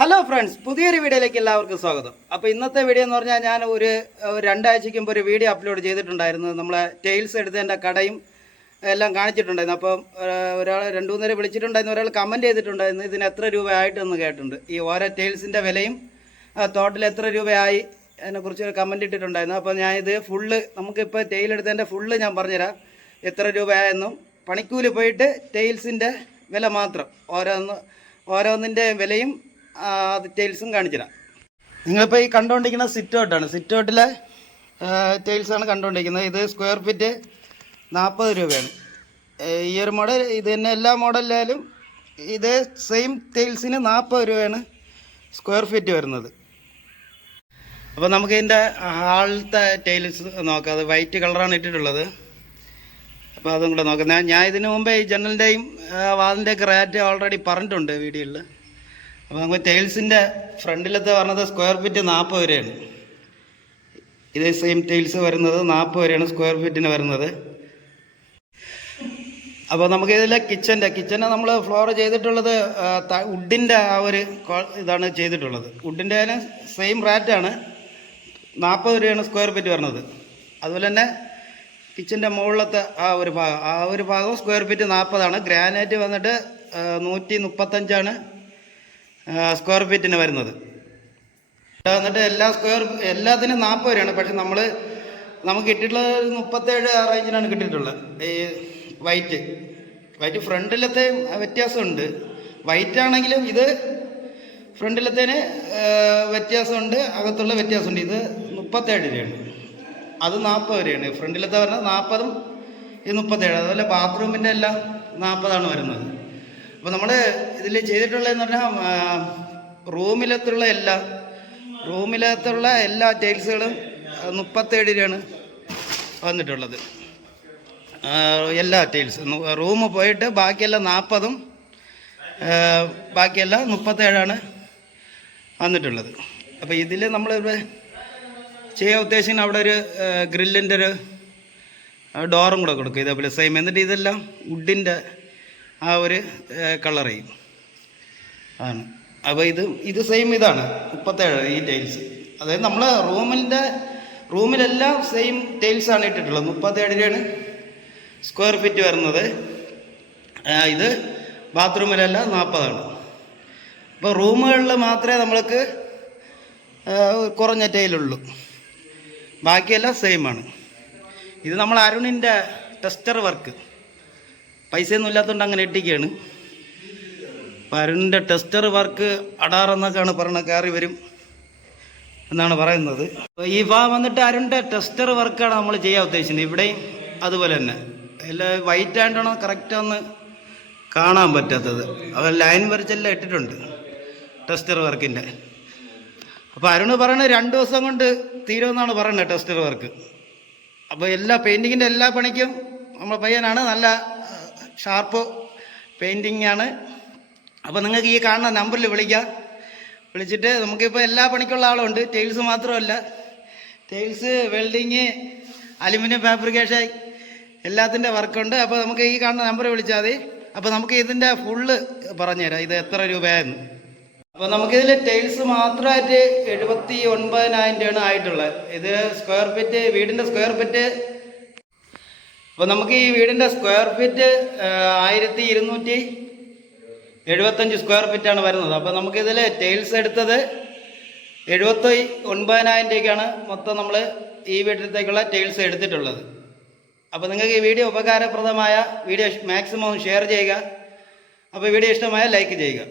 Hello friends പുതിയൊരു വീഡിയോയിലേക്ക് എല്ലാവർക്കും സ്വാഗതം. അപ്പോൾ ഇന്നത്തെ വീഡിയോ എന്ന് പറഞ്ഞാൽ ഞാൻ ഒരു രണ്ടാഴ്ചയ്ക്ക് മുമ്പ് ഒരു വീഡിയോ അപ്ലോഡ് ചെയ്തിട്ടുണ്ടായിരുന്നു. നമ്മളെ ടെയിൽസ് എടുത്തതിന്റെ കടയും എല്ലാം കാണിച്ചിട്ടുണ്ടായിരുന്നു. അപ്പം ഒരാൾ രണ്ടു മൂന്നര വിളിച്ചിട്ടുണ്ടായിരുന്നു. ഒരാൾ കമന്റ് ചെയ്തിട്ടുണ്ടായിരുന്നു. ഇതിന് എത്ര രൂപയായിട്ടെന്ന് കേട്ടിട്ടുണ്ട്. ഈ ഓരോ ടെയിൽസിന്റെ വിലയും ടോട്ടൽ എത്ര രൂപയായി അതിനെക്കുറിച്ച് ഒരു കമന്റ് ഇട്ടിട്ടുണ്ടായിരുന്നു. അപ്പോൾ ഞാനിത് ഫുള്ള് നമുക്കിപ്പോൾ ടെയിൽ എടുത്തതിന്റെ ഫുള്ള് ഞാൻ പറഞ്ഞുതരാം. എത്ര രൂപയായെന്നും പണിക്കൂലി പോയിട്ട് ടെയിൽസിന്റെ വില മാത്രം. ഓരോന്ന് ഓരോന്നിന്റെ വിലയും ഡീറ്റെയിൽസും കാണിച്ചുതരാം. നിങ്ങളിപ്പോൾ ഈ കണ്ടുകൊണ്ടിരിക്കുന്ന സിറ്റ് ഔട്ടാണ് സിറ്റ് ഔട്ടിലെ ടൈൽസാണ് കണ്ടുകൊണ്ടിരിക്കുന്നത് ഇത് സ്ക്വയർ ഫീറ്റ് നാൽപ്പത് രൂപയാണ്. ഈ ഒരു മോഡൽ ഇത് തന്നെ എല്ലാ മോഡലിലായാലും ഇതേ സെയിം ടൈൽസിന് നാൽപ്പത് രൂപയാണ് സ്ക്വയർ ഫീറ്റ് വരുന്നത്. അപ്പോൾ നമുക്ക് ഇതിന്റെ ആളത്തെ ടൈൽസ് നോക്കാം. അത് വൈറ്റ് കളറാണ് ഇട്ടിട്ടുള്ളത്. അപ്പോൾ അതും കൂടെ നോക്കാം. ഞാൻ- ഇതിനു മുമ്പേ ഈ ജനലിന്റെയും വാതിന്റെയൊക്കെ റേറ്റ് ഓൾറെഡി പറഞ്ഞിട്ടുണ്ട് വീഡിയോയിൽ അപ്പോൾ നമുക്ക് ടൈൽസിന്റെ ഫ്രണ്ടിലത്തെ പറഞ്ഞത് സ്ക്വയർ ഫീറ്റ് നാൽപ്പത് വരെയാണ്. ഇതേ സെയിം ടൈൽസ് വരുന്നത് നാൽപ്പത് വരെയാണ് സ്ക്വയർ ഫീറ്റിന് വരുന്നത്. അപ്പോൾ നമുക്ക് ഇതിലെ കിച്ചന്റെ കിച്ചനെ നമ്മൾ ഫ്ലോർ ചെയ്തിട്ടുള്ളത് വുഡിന്റെ ആ ഒരു ഇതാണ് ചെയ്തിട്ടുള്ളത്. വുഡിന്റെ ആയാലും സെയിം റാറ്റാണ് നാൽപ്പത് രൂപയാണ് സ്ക്വയർ ഫീറ്റ് വരുന്നത്. അതുപോലെ തന്നെ കിച്ചന്റെ മുകളിലത്തെ ആ ഒരു ഭാഗം ആ ഒരു ഭാഗം സ്ക്വയർ ഫീറ്റ് നാൽപ്പതാണ് ഗ്രാനൈറ്റ് വന്നിട്ട് നൂറ്റി മുപ്പത്തഞ്ചാണ്. സ്ക്വയർ ഫീറ്റിന് വരുന്നത്. എന്നിട്ട് എല്ലാ സ്ക്വയർ എല്ലാത്തിനും നാൽപ്പത് രൂപയാണ്. പക്ഷെ നമ്മൾ നമുക്ക് കിട്ടിയിട്ടുള്ളത് ഒരു മുപ്പത്തേഴ് ആ റേഞ്ചിനാണ് കിട്ടിയിട്ടുള്ളത്. ഈ വൈറ്റ് വൈറ്റ് ഫ്രണ്ടിലത്തെ വ്യത്യാസമുണ്ട്. വൈറ്റ് ആണെങ്കിലും ഇത് ഫ്രണ്ടിലത്തേന് വ്യത്യാസമുണ്ട്. അകത്തുള്ള വ്യത്യാസമുണ്ട്. ഇത് മുപ്പത്തേഴ് രൂപയാണ്. അത് നാൽപ്പത് രൂപയാണ്. ഫ്രണ്ടിലത്തെ പറഞ്ഞാൽ നാൽപ്പതും ഇത് മുപ്പത്തേഴ്. അതുപോലെ ബാത്റൂമിന്റെ എല്ലാം നാൽപ്പതാണ് വരുന്നത്. അപ്പോൾ നമ്മൾ ഇതിൽ ചെയ്തിട്ടുള്ളതെന്ന് പറഞ്ഞാൽ റൂമിലത്തുള്ള എല്ലാ റൂമിലത്തുള്ള എല്ലാ ടൈൽസുകളും മുപ്പത്തേഴ് രൂപയാണ് വന്നിട്ടുള്ളത്. എല്ലാ ടൈൽസ് റൂം പോയിട്ട് ബാക്കിയെല്ലാം നാൽപ്പതും ബാക്കിയെല്ലാം മുപ്പത്തേഴാണ് വന്നിട്ടുള്ളത്. അപ്പോൾ ഇതിൽ നമ്മൾ ചെയ്യാൻ ഉദ്ദേശിക്കുന്ന അവിടെ ഒരു ഗ്രില്ലിന്റെ ഒരു ഡോറും കൂടെ കൊടുക്കും. ഇതേപോലെ സെയിം. എന്നിട്ട് ഇതെല്ലാം വുഡിന്റെ ആ ഒരു കളർ ചെയ്യും ആണ്. അപ്പോൾ ഇത് ഇത് സെയിം ഇതാണ് മുപ്പത്തേഴ് ഈ ടൈൽസ് അതായത് നമ്മൾ റൂമിന്റെ റൂമിലെല്ലാം സെയിം ടൈൽസാണ് ഇട്ടിട്ടുള്ളത്. മുപ്പത്തേഴിലാണ് സ്ക്വയർ ഫീറ്റ് വരുന്നത്. ഇത് ബാത്റൂമിലെല്ലാം നാൽപ്പതാണ് അപ്പോൾ റൂമുകളിൽ മാത്രമേ നമ്മൾക്ക് കുറഞ്ഞ ടൈലുള്ളൂ ബാക്കിയെല്ലാം സെയിമാണ് ഇത് നമ്മൾ അരുണിന്റെ ടെസ്റ്റർ വർക്ക് പൈസയൊന്നും ഇല്ലാത്തതുകൊണ്ട് അങ്ങനെ ഇട്ടിക്കുകയാണ് വരുണിന്റെ ടെസ്റ്റർ വർക്ക് അടാറെന്നൊക്കെയാണ് പറയുന്നത് കയറി വരും എന്നാണ് പറയുന്നത്. ഈ ഭാഗം വന്നിട്ട് അരുണിന്റെ ടെസ്റ്റർ വർക്കാണ് നമ്മൾ ചെയ്യാൻ ഉദ്ദേശിക്കുന്നത്. ഇവിടെയും അതുപോലെ തന്നെ. എല്ലാ വൈറ്റ് ആയിട്ടാണോ കറക്റ്റാന്ന് കാണാൻ പറ്റാത്തത്. അവർ ലൈൻ വരച്ചെല്ലാം ഇട്ടിട്ടുണ്ട് ടെസ്റ്റർ വർക്കിന്റെ അപ്പോൾ അരുണ് പറയണത് രണ്ട് ദിവസം കൊണ്ട് തീരുമെന്നാണ് പറയുന്നത് ടെസ്റ്റർ വർക്ക് അപ്പോൾ എല്ലാ പെയിന്റിങ്ങിന്റെ എല്ലാ പണിക്കും നമ്മളെ പയ്യനാണ് നല്ല ഷാർപ്പ് പെയിന്റിങ് ആണ് അപ്പോൾ നിങ്ങൾക്ക് ഈ കാണുന്ന നമ്പറിൽ വിളിക്കാം. വിളിച്ചിട്ട് നമുക്കിപ്പോൾ എല്ലാ പണിക്കുള്ള ആളുണ്ട്. ടൈൽസ് മാത്രമല്ല. ടൈൽസ് വെൽഡിങ് അലുമിനിയം ഫാബ്രിക്കേഷൻ എല്ലാത്തിന്റെ വർക്കുണ്ട്. അപ്പോൾ നമുക്ക് ഈ കാണുന്ന നമ്പർ വിളിച്ചാൽ മതി. അപ്പോൾ നമുക്ക് ഇതിന്റെ ഫുള്ള് പറഞ്ഞുതരാം. ഇത് എത്ര രൂപയായിരുന്നു അപ്പോൾ നമുക്കിതിൽ ടൈൽസ് മാത്രമായിട്ട് എഴുപത്തി ഒൻപതിനായിരം രൂപയാണ് ആയിട്ടുള്ളത്. ഇത് സ്ക്വയർ ഫീറ്റ് വീടിന്റെ സ്ക്വയർ ഫീറ്റ് അപ്പോൾ നമുക്ക് ഈ വീടിന്റെ സ്ക്വയർ ഫീറ്റ് ആയിരത്തി ഇരുന്നൂറ്റി എഴുപത്തഞ്ച് സ്ക്വയർ ഫീറ്റാണ് വരുന്നത്. അപ്പോൾ നമുക്കിതിൽ ടൈൽസ് എടുത്തത് എഴുപത്തി ഒൻപതിനായിരം രൂപയ്ക്കാണ് മൊത്തം നമ്മൾ ഈ വീട്ടിലത്തേക്കുള്ള ടൈൽസ് എടുത്തിട്ടുള്ളത്. അപ്പോൾ നിങ്ങൾക്ക് ഈ വീഡിയോ ഉപകാരപ്രദമായ വീഡിയോ മാക്സിമം ഷെയർ ചെയ്യുക. അപ്പോൾ വീഡിയോ ഇഷ്ടമായ ലൈക്ക് ചെയ്യുക.